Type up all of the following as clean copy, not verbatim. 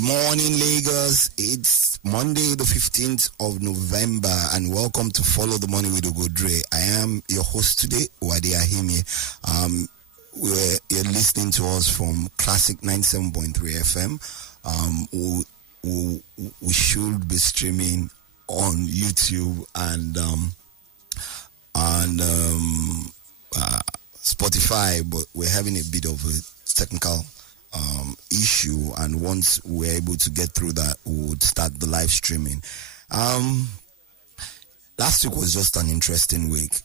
Good morning, Lagos. It's Monday, the 15th of November, and welcome to Follow the Money with Ugodre. I am your host today, Wade Ahimi. You're listening to us from Classic 97.3 FM. We should be streaming on YouTube and Spotify, but we're having a bit of a technical issue, and once we're able to get through that, we would start the live streaming. Last week was just an interesting week.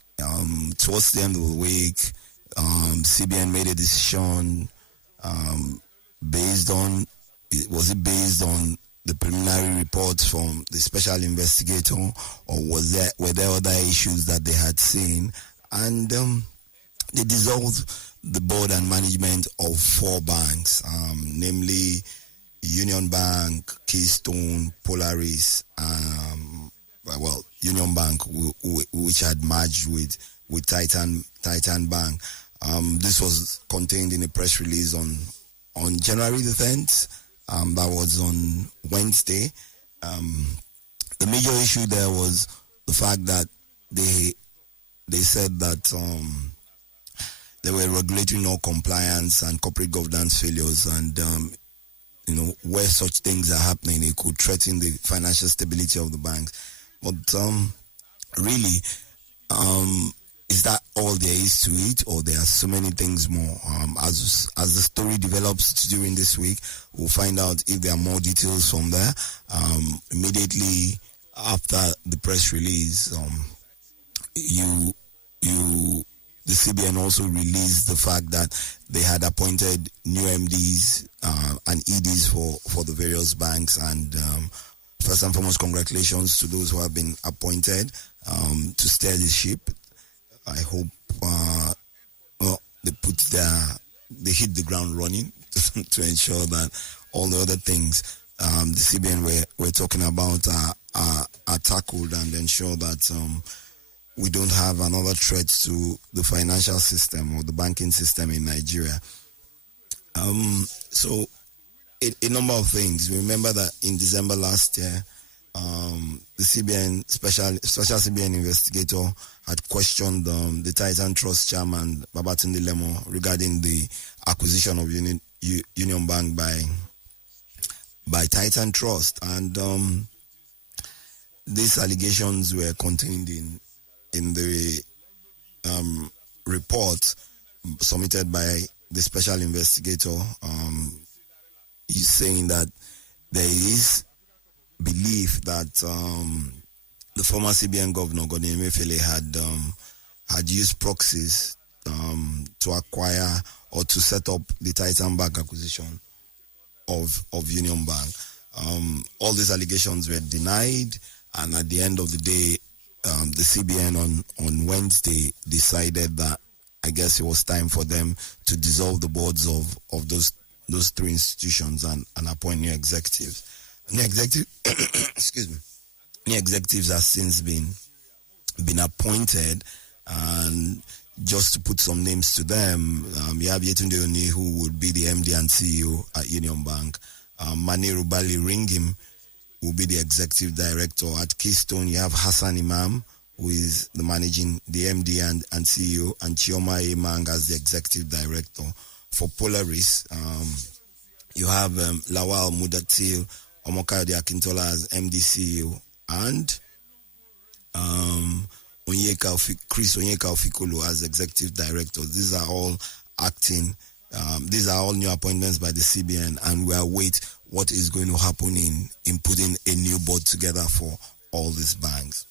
Towards the end of the week, CBN made a decision based on the preliminary reports from the special investigator, or were there other issues that they had seen, and they dissolved the board and management of 4 banks, namely Union Bank, Keystone, Polaris, Union Bank, which had merged with Titan Bank. This was contained in a press release on January the 10th. That was on Wednesday. The major issue there was the fact that they said that there were regulatory non-compliance and corporate governance failures, and where such things are happening, it could threaten the financial stability of the banks. But really, is that all there is to it, or there are so many things more? As the story develops during this week, we'll find out if there are more details from there. Immediately after the press release, the CBN also released the fact that they had appointed new MDs and EDs for the various banks. And first and foremost, congratulations to those who have been appointed to steer the ship. I hope they hit the ground running to ensure that all the other things the CBN we're talking about are tackled, and ensure that we don't have another threat to the financial system or the banking system in Nigeria. So a number of things. Remember that in December last year, the CBN special CBN investigator had questioned the Titan Trust chairman Babatunde Lemo regarding the acquisition of Union Bank by Titan Trust, and these allegations were contained in the report submitted by the special investigator. He's saying that there is belief that the former CBN governor Godwin Emefiele had used proxies to acquire or to set up the Titan Bank acquisition of Union Bank. All these allegations were denied, and at the end of the day, the CBN on Wednesday decided that I guess it was time for them to dissolve the boards of those 3 institutions and appoint new executives. New executives have since been appointed, and just to put some names to them, you have Yetunde Oni, who would be the MD and CEO at Union Bank. Mani Rubali Ringim will be the executive director. At Keystone, you have Hassan Imam, who is the MD and CEO, and Chioma Emang as the executive director. For Polaris, you have Lawal Mudatil Omokayode Akintola as MD CEO, and Chris Onyeka Ofikolo as executive director. These are all new appointments by the CBN, and we await what is going to happen in putting a new board together for all these banks.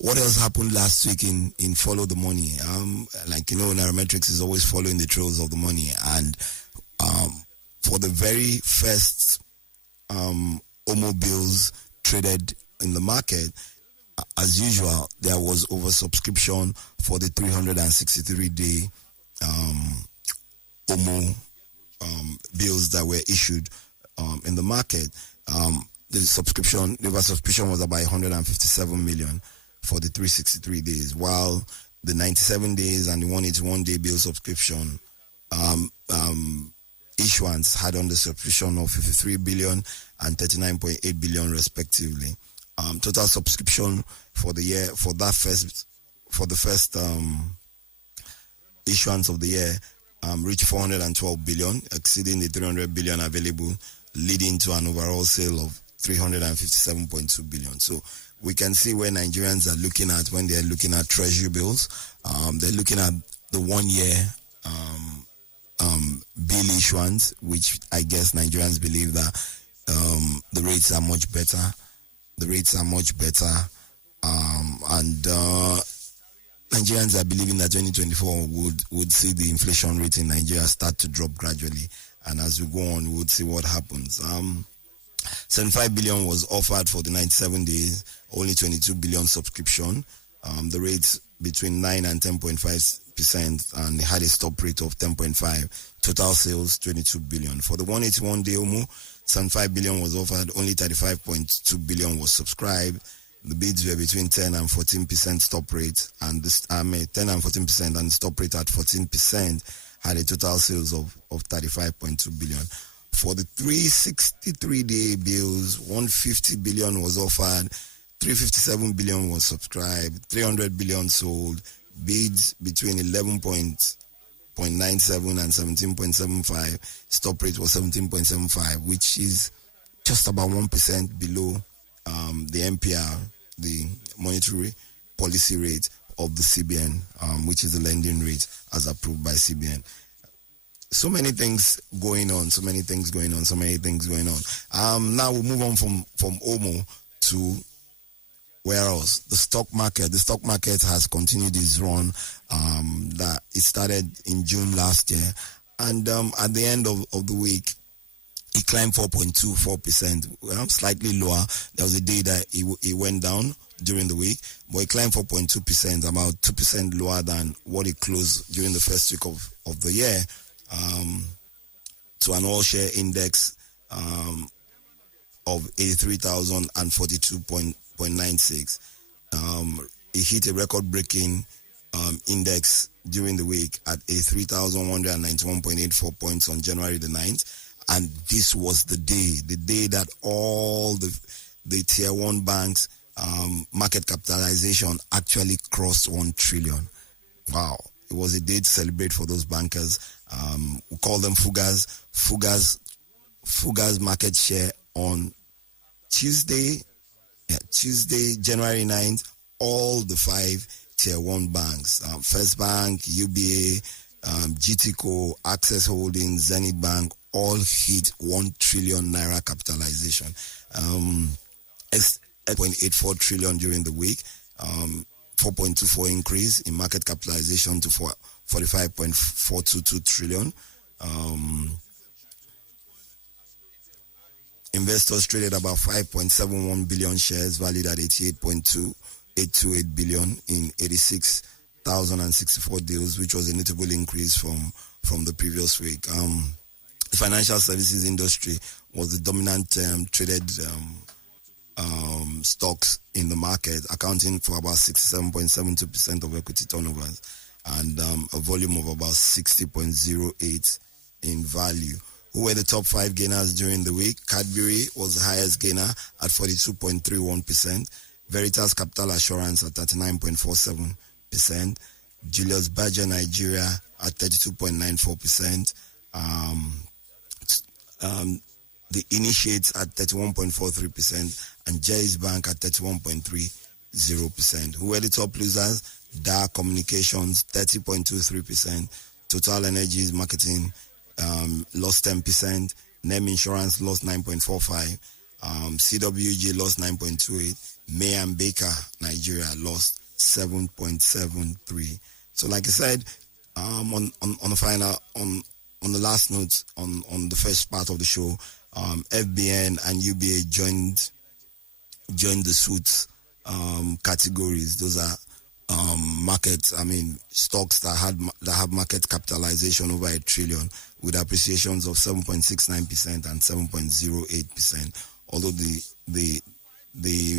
What else happened last week in Follow the Money? Nairametrics is always following the trails of the money, and for the very first OMO bills traded in the market, as usual, there was oversubscription for the 363-day OMO bills that were issued in the market. The oversubscription was about 157 million for the 363 days, while the 97 days and the 181-day bill subscription issuance had under subscription of 53 billion and 39.8 billion respectively. Total subscription for the year for the first issuance of the year reached 412 billion, exceeding the 300 billion available, leading to an overall sale of 357.2 billion. So we can see where Nigerians are looking at when they're looking at treasury bills. They're looking at the 1 year bill issuance, which I guess Nigerians believe that the rates are much better. And Nigerians are believing that 2024 would see the inflation rate in Nigeria start to drop gradually. And as we go on, we would see what happens. 75 billion was offered for the 97 days, only 22 billion subscription. The rates between 9 and 10.5%, and they had a stop rate of 10.5. Total sales 22 billion. For the 181 day OMO, 75 billion was offered, only 35.2 billion was subscribed. The bids were between 10 and 14% stop rate, and 10 and 14%, and stop rate at 14% had a total sales of 35.2 billion. For the 363-day bills, 150 billion was offered, 357 billion was subscribed, 300 billion sold, bids between 11.97 and 17.75, stop rate was 17.75, which is just about 1% below the MPR, the monetary policy rate of the CBN, which is the lending rate as approved by CBN. So many things going on. Now we'll move on from OMO to where else? The stock market. The stock market has continued its run that it started in June last year. And at the end of the week, it climbed 4.24%, slightly lower. There was a day that it went down during the week, but it climbed 4.2%, about 2% lower than what it closed during the first week of the year, to an all-share index of 83,042.96. It hit a record-breaking index during the week at 83,191.84 points on January the 9th. And this was the day that all the tier 1 banks market capitalization actually crossed 1 trillion. Wow. It was a day to celebrate for those bankers. We call them Fugas. Fugas market share on Tuesday, January 9th, all the 5 tier 1 banks, First Bank, UBA, GTCO, Access Holdings, Zenith Bank, all hit 1 trillion naira capitalization. 8.84 trillion during the week, 4.24 increase in market capitalization to 45.422 trillion. Investors traded about 5.71 billion shares valued at 88.2828 billion in 86,064 deals, which was a notable increase from the previous week. The financial services industry was the dominant traded stocks in the market, accounting for about 67.72% of equity turnovers and a volume of about 60.08 in value. Who were the top 5 gainers during the week? Cadbury was the highest gainer at 42.31%, Veritas Capital Assurance at 39.47%, Julius Berger Nigeria at 32.94%, the Initiates at 31.43%, and Jay's Bank at 31.30%. Who were the top losers? DAR Communications, 30.23%, Total Energies Marketing lost 10%, NEM Insurance lost 9.45%, CWG lost 9.28%, May and Baker Nigeria lost 7.73%. So like I said, on the last note, on the first part of the show, FBN and UBA joined the suits categories. Those are stocks that have market capitalization over $1 trillion with appreciations of 7.69% and 7.08%. Although the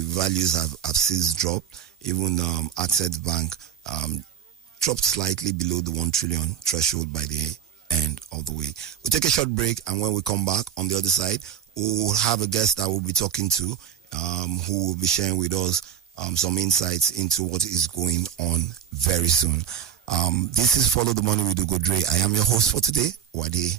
values have since dropped, even Access Bank dropped slightly below the 1 trillion threshold by the end of of the way. We'll take a short break, and when we come back on the other side, we'll have a guest that we'll be talking to, who will be sharing with us some insights into what is going on very soon. This is Follow the Money with Ugodre. I am your host for today, Wade.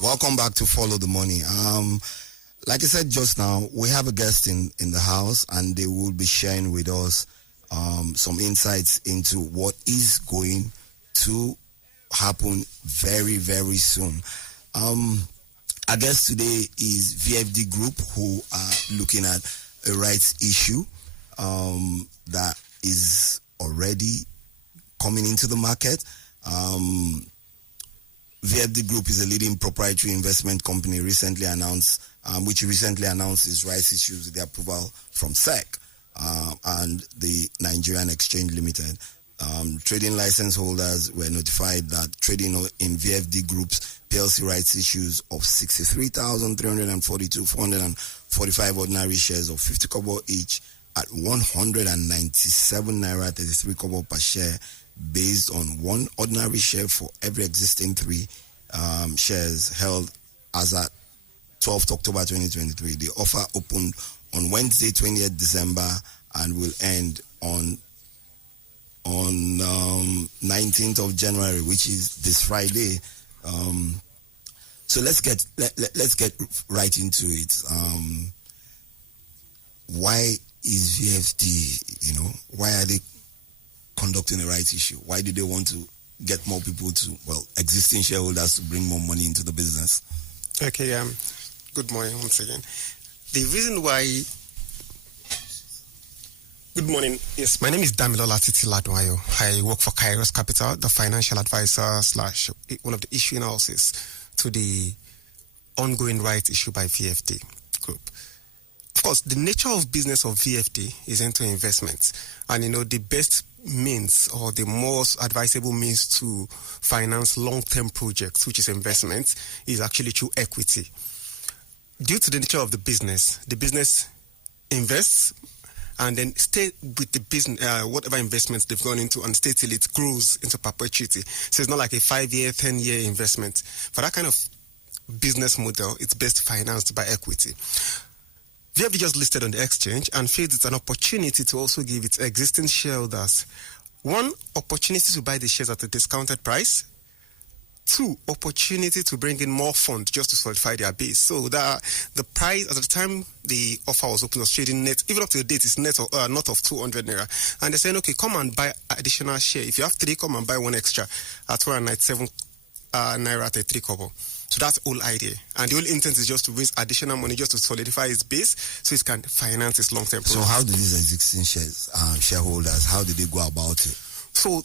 Welcome back to Follow the Money. Like I said just now, we have a guest in the house, and they will be sharing with us some insights into what is going to happen very, very soon. Our guest today is VFD Group, who are looking at a rights issue that is already coming into the market. VFD Group is a leading proprietary investment company which recently announced its rights issues with the approval from SEC and the Nigerian Exchange Limited. Trading license holders were notified that trading in VFD Group's PLC rights issues of 63,342,445 ordinary shares of 50 kobo each at 197 naira 33 kobo per share, based on one ordinary share for every existing three shares held as at 12th October 2023. The offer opened on Wednesday, 20th December, and will end on 19th of January, which is this Friday. So let's get right into it. Why is VFD, why are they conducting a rights issue? Why do they want to get more people existing shareholders to bring more money into the business? Okay, good morning once again. The reason why... Good morning. Yes, my name is Damilola Titi Ladwayo. I work for Kairos Capital, the financial advisor / one of the issue houses to the ongoing rights issue by VFD Group. Of course, the nature of business of VFD is into investments. And, the best means or the most advisable means to finance long-term projects, which is investments, is actually through equity. Due to the nature of the business invests and then stay with the business, whatever investments they've gone into, and stay till it grows into perpetuity. So it's not like a 5-year, 10-year investment. For that kind of business model, it's best financed by equity. VFD just listed on the exchange and feels it's an opportunity to also give its existing shareholders, one, opportunity to buy the shares at a discounted price, two, opportunity to bring in more funds just to solidify their base. So the price at the time the offer was open was trading net, even up to the date, is net of not of 200 naira. And they're saying, okay, come and buy additional share. If you have 3, come and buy one extra at 297 naira at 3 kobo. So that's the whole idea. And the whole intent is just to raise additional money just to solidify its base so it can finance its long-term project. So how do these existing shareholders, how do they go about it? So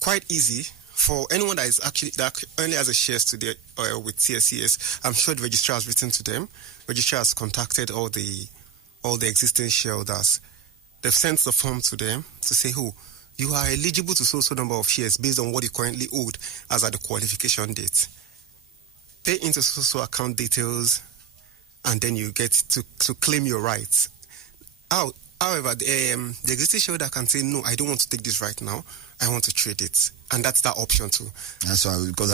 quite easy. For anyone that only has a shares today with CSCS, I'm sure the registrar has written to them. Registrar has contacted all the existing shareholders they've sent the form to them to say, oh, you are eligible to so number of shares based on what you currently owed as at the qualification date. Pay into so account details, and then you get to claim your rights. However, the existing shareholder can say, no, I don't want to take this right now. I want to trade it. And that's that option too. That's why, because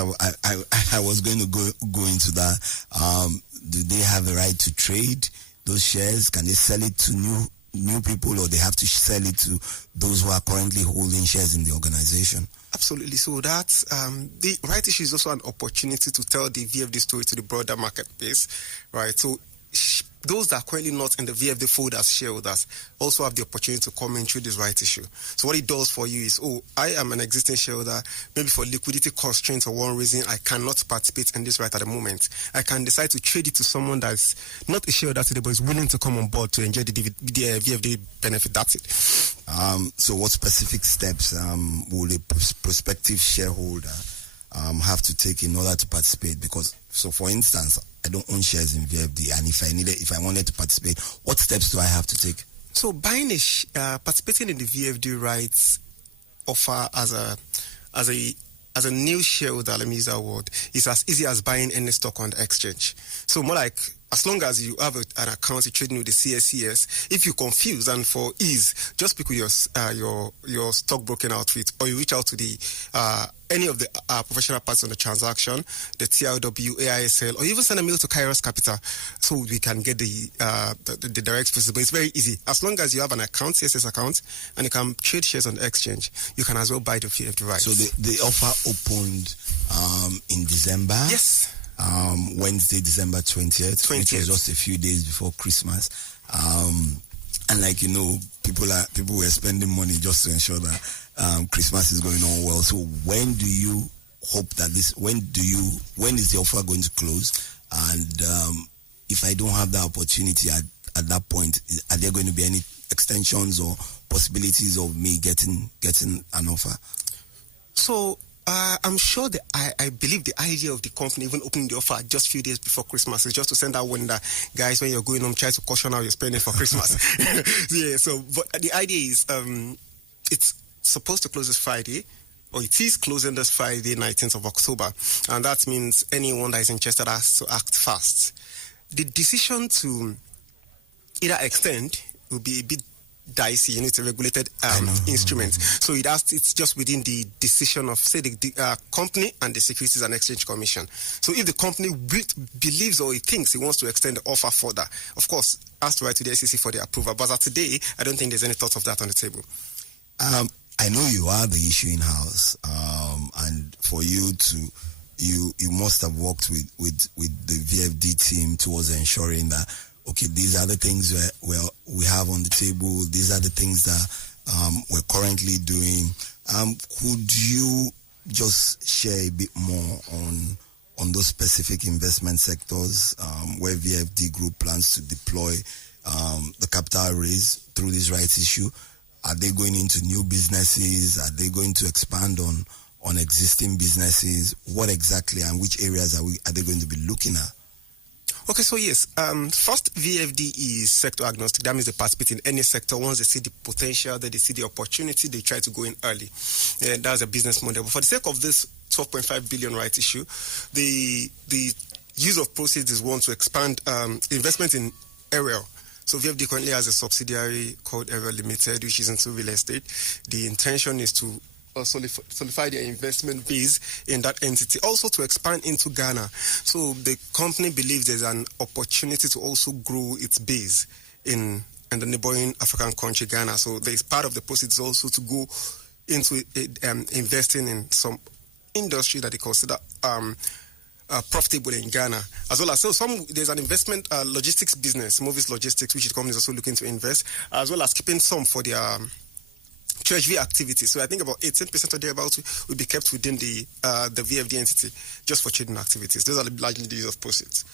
I was going to go into that. Do they have a right to trade those shares? Can they sell it to new people, or they have to sell it to those who are currently holding shares in the organization? Absolutely. So that the right issue is also an opportunity to tell the VFD story to the broader marketplace, right? So those that are currently not in the VFD fold as shareholders also have the opportunity to come in through this right issue. So what it does for you is, I am an existing shareholder, maybe for liquidity constraints or one reason I cannot participate in this right at the moment. I can decide to trade it to someone that's not a shareholder today but is willing to come on board to enjoy the VFD benefit. That's it. So what specific steps will a prospective shareholder have to take in order to participate? Because, so for instance, I don't own shares in VFD, and if I wanted to participate, what steps do I have to take? So participating in the VFD rights offer as a new shareholder, let me use that word, is as easy as buying any stock on the exchange. So more like, as long as you have an account, you're trading with the CSCS, if you're confused and for ease, just pick with your stockbroking outfit, or you reach out to the any of the professional parts on the transaction, the TRW, AISL, or even send a mail to Kairos Capital so we can get the direct visible. It's very easy. As long as you have an account, CSS account, and you can trade shares on the exchange, you can as well buy the VFD rights. So the offer opened in December? Yes. Wednesday, December 20th, which was just a few days before Christmas. And like, people were spending money just to ensure that Christmas is going on well. So when do you hope that when is the offer going to close? And if I don't have the opportunity at that point, are there going to be any extensions or possibilities of me getting an offer? So I'm sure that I believe the idea of the company even opening the offer just a few days before Christmas is just to send out one that, guys, when you're going home, try to caution how you're spending for Christmas. Yeah, so, but the idea is it's supposed to close this Friday, or it is closing this Friday, 19th of October. And that means anyone that is interested has to act fast. The decision to either extend will be a bit dicey. It's a regulated instrument. So it's just within the decision of, say, the company and the Securities and Exchange Commission. So if the company believes or it thinks it wants to extend the offer further, of course, has to write to the SEC for the approval. But as today, I don't think there's any thought of that on the table. I know you are the issue in-house, and for you to, you must have worked with the VFD team towards ensuring that, okay, these are the things we have on the table, these are the things that we're currently doing. Could you just share a bit more on those specific investment sectors where VFD Group plans to deploy the capital raise through this rights issue? Are they going into new businesses? Are they going to expand on existing businesses? What exactly and which areas are they going to be looking at? Okay, so yes, first, VFD is sector agnostic. That means they participate in any sector. Once they see the potential, that they see the opportunity, they try to go in early. That's a business model. But for the sake of this 12.5 billion rights issue, the use of proceeds is one to expand investment in Ariel. So VFD currently has a subsidiary called Ariel Limited, which is into real estate. The intention is to solidify their investment base in that entity, also to expand into Ghana. So the company believes there's an opportunity to also grow its base in the neighboring African country, Ghana. So there's part of the proceeds also to go into investing in some industry that they consider profitable in Ghana, as well as there's an investment logistics business, Movies Logistics, which the company is also looking to invest, as well as keeping some for their treasury activity. So I think about 18% of thereabouts will be kept within the VFD entity just for trading activities. Those are largely the use of proceeds.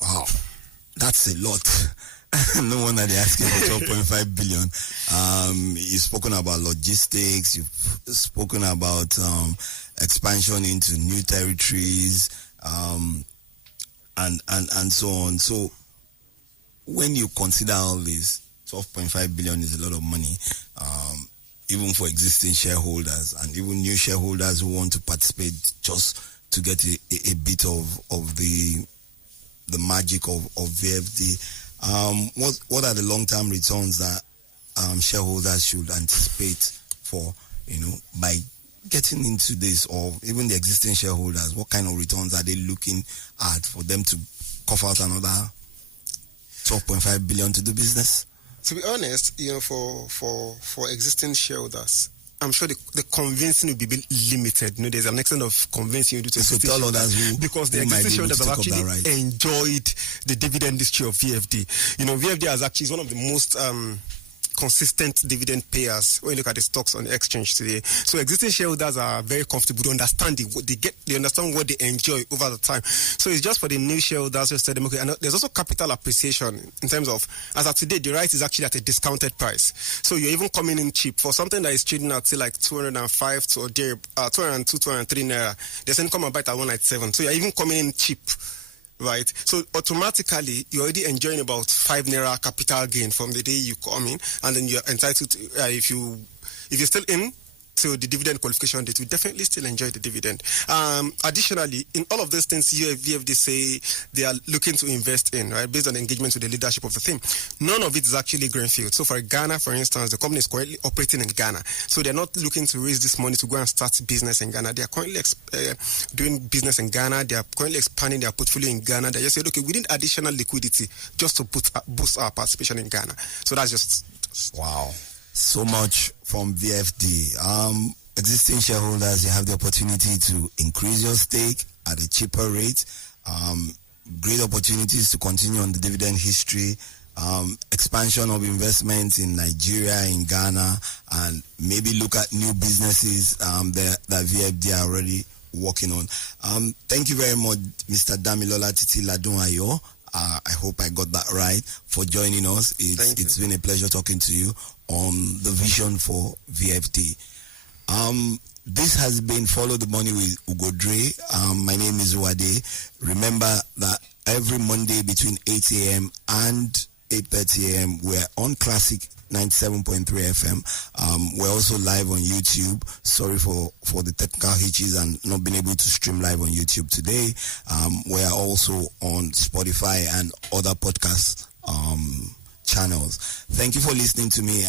Wow, that's a lot. No wonder they're asking for 12.5 billion. You've spoken about logistics. You've spoken about expansion into new territories, and so on. So when you consider all this, 12.5 billion is a lot of money, even for existing shareholders and even new shareholders who want to participate just to get a bit of the magic of VFD. What are the long-term returns that shareholders should anticipate for, by getting into this, or even the existing shareholders? What kind of returns are they looking at for them to cough out another 12.5 billion to do business? To be honest, for existing shareholders, I'm sure the convincing will be limited. There's an extent of convincing you to existing shareholders, because the existing shareholders have actually enjoyed the dividend history of VFD. VFD is one of the most consistent dividend payers when you look at the stocks on the exchange today. So existing shareholders are very comfortable. They understand they understand what they enjoy over the time. So it's just for the new shareholders who said, okay. And there's also capital appreciation in terms of, as of today, the right is actually at a discounted price. So you're even coming in cheap for something that is trading at say like 205 to 202, 203 naira. There's an income about at 197. So you're even coming in cheap. Right, so automatically you're already enjoying about 5 naira capital gain from the day you come in, and then you're entitled to, if you're still in till the dividend qualification date, you definitely still enjoy the dividend. Additionally, in all of those things VFD say they are looking to invest in, right, based on engagement with the leadership of the thing, none of it is actually greenfield. So for Ghana, for instance, the company is currently operating in Ghana, so they're not looking to raise this money to go and start business in Ghana. They are currently doing business in Ghana. They are currently expanding their portfolio in Ghana. They just said, okay, we need additional liquidity just to boost our participation in Ghana. So that's just wow. So much from VFD. Existing shareholders, you have the opportunity to increase your stake at a cheaper rate. Great opportunities to continue on the dividend history. Expansion of investments in Nigeria, in Ghana, and maybe look at new businesses that VFD are already working on. Thank you very much, Mr. Damilola Titi Ladun-Ayo. I hope I got that right, for joining us. It's been a pleasure talking to you on the vision for VFD. This has been Follow the Money with Ugodre. My name is Ugodre. Remember that every Monday between 8 a.m. and 8:30 a.m. we're on Classic 97.3 FM. We're also live on YouTube. Sorry for the technical hitches and not being able to stream live on YouTube today. We're also on Spotify and other podcast channels. Thank you for listening to me.